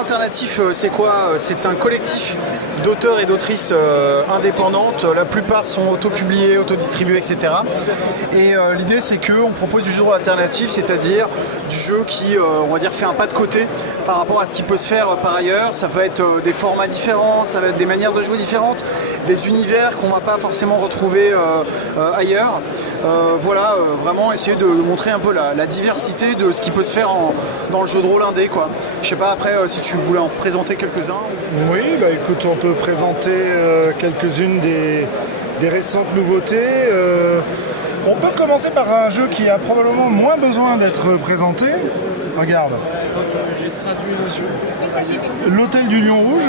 Horizon Alternatif, c'est quoi? C'est un collectif d'auteurs et d'autrices indépendantes. La plupart sont auto-publiés, auto-distribués, etc. Et l'idée, c'est qu'on propose du jeu de rôle alternatif, c'est-à-dire du jeu qui, on va dire, fait un pas de côté par rapport à ce qui peut se faire par ailleurs. Ça va être des formats différents, ça va être des manières de jouer différentes, des univers qu'on ne va pas forcément retrouver ailleurs. Voilà, vraiment essayer de montrer un peu la diversité de ce qui peut se faire dans le jeu de rôle indé, quoi. Je sais pas après si tu voulais en présenter quelques-uns. Oui, bah écoute, on peut présenter quelques-unes des récentes nouveautés. On peut commencer par un jeu qui a probablement moins besoin d'être présenté. Regarde. L'Hôtel du Lion Rouge,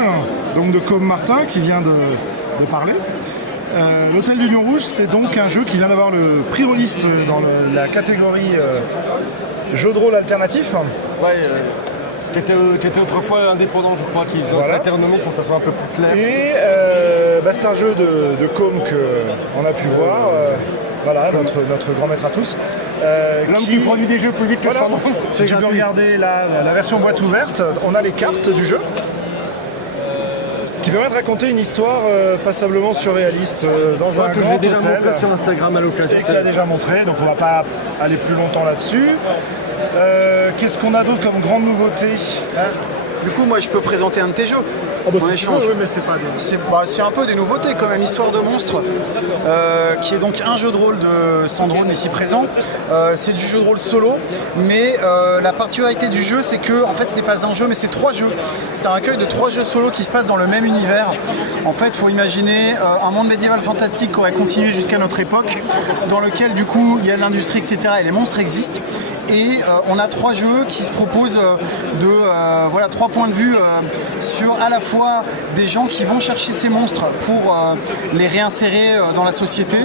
donc de Com Martin qui vient de parler. L'Hôtel du Lion Rouge, c'est donc un jeu qui vient d'avoir le prix Rolliste dans la catégorie jeu de rôle alternatif. Ouais, qui était autrefois indépendant, je crois, qu'ils ont été renommés pour que ça soit un peu plus clair. Et c'est un jeu de Com qu'on a pu voir. Voilà, notre grand maître à tous. L'homme qui produit des jeux plus vite que ça. Si tu peux regarder la version boîte ouverte, on a les cartes du jeu qui permet de raconter une histoire passablement surréaliste dans un grand hôtel. Que j'ai déjà montré sur Instagram à l'occasion. Et que tu as déjà montré, donc on va pas aller plus longtemps là-dessus. Qu'est-ce qu'on a d'autre comme grande nouveauté? Du coup, moi, je peux présenter un de tes jeux. En échange. Oui, mais c'est pas c'est un peu des nouveautés quand même, Histoire de monstres, qui est donc un jeu de rôle de Sandrone ici présent. C'est du jeu de rôle solo, mais la particularité du jeu, c'est que en fait, ce n'est pas un jeu, mais c'est 3 jeux. C'est un recueil de 3 jeux solo qui se passent dans le même univers. En fait, il faut imaginer un monde médiéval fantastique qui aurait continué jusqu'à notre époque, dans lequel du coup, il y a l'industrie, etc. et les monstres existent. Et on a 3 jeux qui se proposent de 3 points de vue sur à la fois des gens qui vont chercher ces monstres pour les réinsérer dans la société,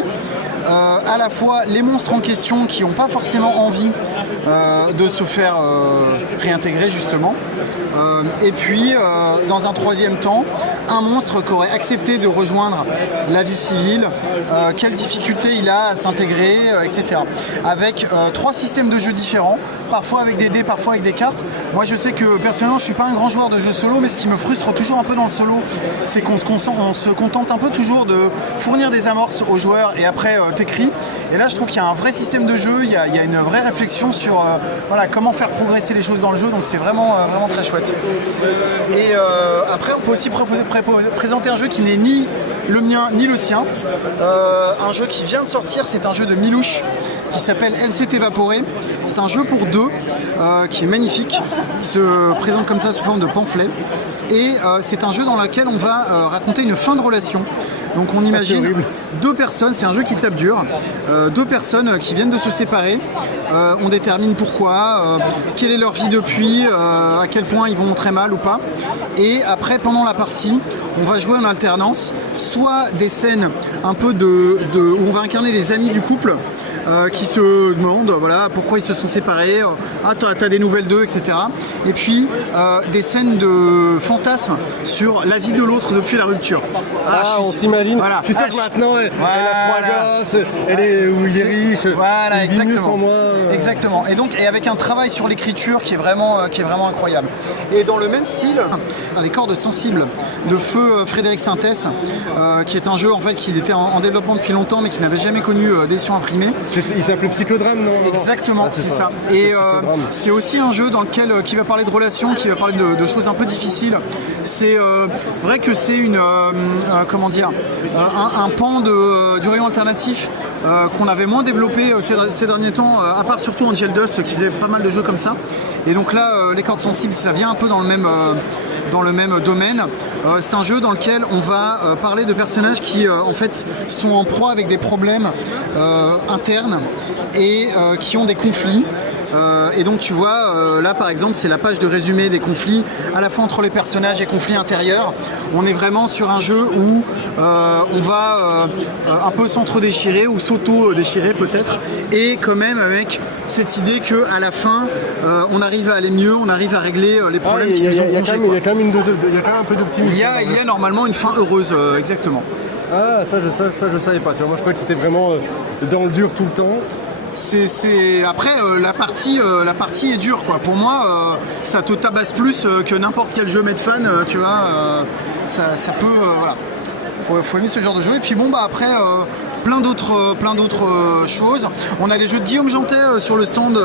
à la fois les monstres en question qui n'ont pas forcément envie de se faire réintégrer justement, et puis dans un troisième temps un monstre qui aurait accepté de rejoindre la vie civile, quelles difficultés il a à s'intégrer, etc. Avec 3 systèmes de jeux différents, parfois avec des dés, parfois avec des cartes. Moi je sais que personnellement je suis pas un grand joueur de jeux solo, mais ce qui me frustre toujours un peu dans le solo, c'est qu'on se contente un peu toujours de fournir des amorces aux joueurs et après t'écris. Et là je trouve qu'il y a un vrai système de jeu, il y a une vraie réflexion sur comment faire progresser les choses dans le jeu, donc c'est vraiment très chouette. Et après on peut aussi présenter un jeu qui n'est ni le mien ni le sien, un jeu qui vient de sortir, c'est un jeu de Milouche qui s'appelle Elle s'est évaporée. C'est un jeu pour 2 qui est magnifique, qui se présente comme ça sous forme de pamphlet, et c'est un jeu dans lequel on va raconter une fin de relation. Donc on imagine 2 personnes, c'est un jeu qui tape dur, 2 personnes qui viennent de se séparer, on détermine pourquoi, quelle est leur vie depuis, à quel point ils vont très mal ou pas, et après pendant la partie on va jouer en alternance, soit des scènes un peu où on va incarner les amis du couple qui se demandent pourquoi ils se sont séparés, t'as des nouvelles d'eux, etc. Et puis des scènes de fantasmes sur la vie de l'autre depuis la rupture. On s'imagine. Voilà. Tu sais que maintenant elle a 3 gosses, il est riche, il vit mieux sans moi. Exactement. Et avec un travail sur l'écriture qui est vraiment incroyable. Et dans le même style, Les cordes sensibles de feu Frédéric Sintès, qui est un jeu en fait qui était en développement depuis longtemps mais qui n'avait jamais connu d'édition imprimée. Il s'appelait Psychodrame, non? Exactement, c'est ça. Et c'est aussi un jeu dans lequel qui va parler de relations, qui va parler de choses un peu difficiles. C'est vrai que c'est un pan du rayon alternatif qu'on avait moins développé ces derniers temps, à part surtout Angel Dust qui faisait pas mal de jeux comme ça. Et donc là, Les cordes sensibles, ça vient un peu dans le même domaine. C'est un jeu dans lequel on va parler de personnages qui en fait sont en proie avec des problèmes internes et qui ont des conflits. Et donc tu vois, là par exemple c'est la page de résumé des conflits à la fois entre les personnages et conflits intérieurs. On est vraiment sur un jeu où on va un peu s'entre-déchirer ou s'auto-déchirer peut-être, et quand même avec cette idée qu'à la fin on arrive à aller mieux, on arrive à régler les problèmes qui nous ont rongés. Il y a quand même un peu d'optimisme. Il y a normalement une fin heureuse, exactement. Ah, ça je savais pas. Tu vois, moi je croyais que c'était vraiment dans le dur tout le temps. Après la partie est dure quoi. Pour moi, ça te tabasse plus que n'importe quel jeu Medfan, tu vois. Ça peut, voilà. Faut aimer ce genre de jeu. Et puis bon, bah après, plein d'autres choses. On a les jeux de Guillaume Jantet sur le stand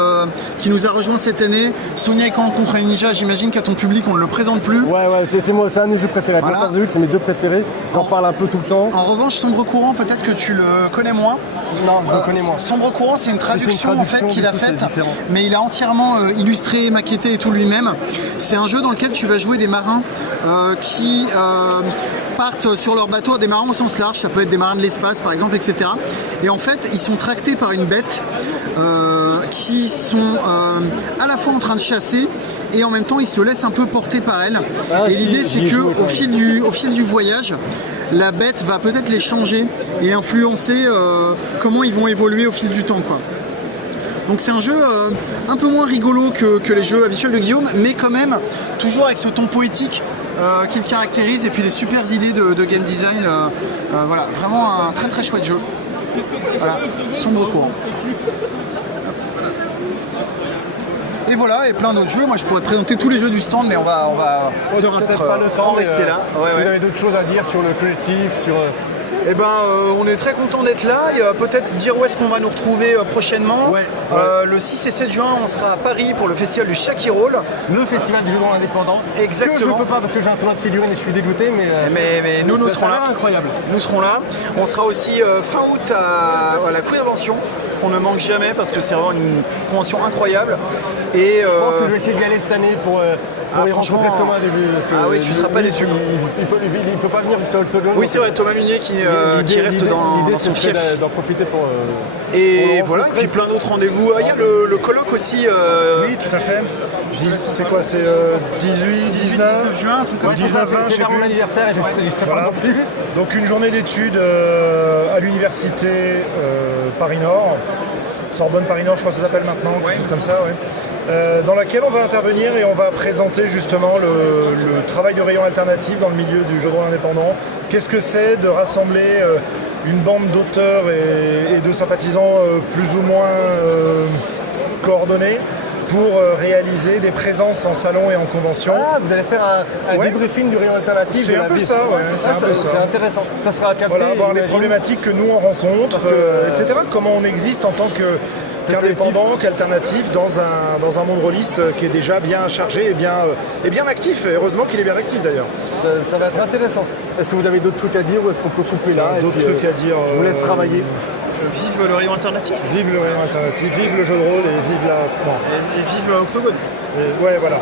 qui nous a rejoint cette année. Sonia et Caen contre Ninja, j'imagine qu'à ton public, on ne le présente plus. Ouais, c'est moi, c'est un de mes jeux préférés. Voilà. Monsters of the Week, c'est mes deux préférés. J'en parle un peu tout le temps. En revanche, Sombre Courant, peut-être que tu le connais moins. Non, je le connais moins. Sombre Courant, c'est une traduction en fait qu'il a faite, différent. mais il a entièrement illustré, maquetté et tout lui-même. C'est un jeu dans lequel tu vas jouer des marins qui partent sur leur bateau, des marins au sens large, ça peut être des marins de l'espace par exemple, etc. Et en fait, ils sont tractés par une bête qui sont à la fois en train de chasser et en même temps ils se laissent un peu porter par elle. Et l'idée c'est que au fil du voyage, la bête va peut-être les changer et influencer comment ils vont évoluer au fil du temps, quoi. Donc c'est un jeu un peu moins rigolo que les jeux habituels de Guillaume, mais quand même toujours avec ce ton poétique qui le caractérise et puis les super idées de game design. Voilà, vraiment un très très chouette jeu. Voilà, Sombre Courant. Et voilà, et plein d'autres jeux. Moi je pourrais te présenter tous les jeux du stand, mais on va n'aura peut-être pas le temps en rester là. Si vous avez d'autres choses à dire sur le collectif, sur... Eh ben, on est très content d'être là. Et peut-être dire où est-ce qu'on va nous retrouver prochainement. Le 6 et 7 juin, on sera à Paris pour le festival du Shaki Roll. Le festival du jeu dans indépendant. Exactement. Que je ne peux pas parce que j'ai un tournoi de figurines et je suis dégoûté, mais nous serons là. Incroyable. Nous serons là. On sera aussi fin août à la Queer Invention. On ne manque jamais parce que c'est vraiment une convention incroyable. Et je pense que je vais essayer d'y aller cette année pour y rencontrer Thomas au début. Ah oui, tu seras pas déçu. Il peut pas venir jusqu'à Octogone. Oui, c'est vrai, Thomas Munier qui reste dans son fief. L'idée, d'en profiter pour... Et voilà, et puis plein d'autres rendez-vous. Il y a le colloque aussi. Oui, tout à fait. C'est quoi? C'est 18, 19 juin, un truc comme ça. 19, 20, c'est vers mon anniversaire et je serai pas non plus. Donc une journée d'études à l'université Paris-Nord. Sorbonne Paris-Nord, je crois que ça s'appelle maintenant, quelque chose comme ça, ouais. Dans laquelle on va intervenir et on va présenter justement le travail de rayon alternatif dans le milieu du jeu de rôle indépendant. Qu'est-ce que c'est de rassembler une bande d'auteurs et de sympathisants plus ou moins coordonnés pour réaliser des présences en salon et en convention. Ah, vous allez faire un débriefing du rayon alternatif. C'est un peu ça, ouais. C'est intéressant. Ça sera à capter. Voilà, voir les problématiques que nous on rencontre, etc. Comment on existe en tant qu'indépendant, qu'alternatif dans un monde rôliste qui est déjà bien chargé et bien actif. Et heureusement qu'il est bien actif d'ailleurs. Ça va être intéressant. Est-ce que vous avez d'autres trucs à dire ou est-ce qu'on peut couper là? D'autres trucs à dire. Je vous laisse travailler. Vive le rayon alternatif. Vive le rayon alternatif, vive le jeu de rôle et vive la... Non. Et vive Octogone. Ouais, voilà.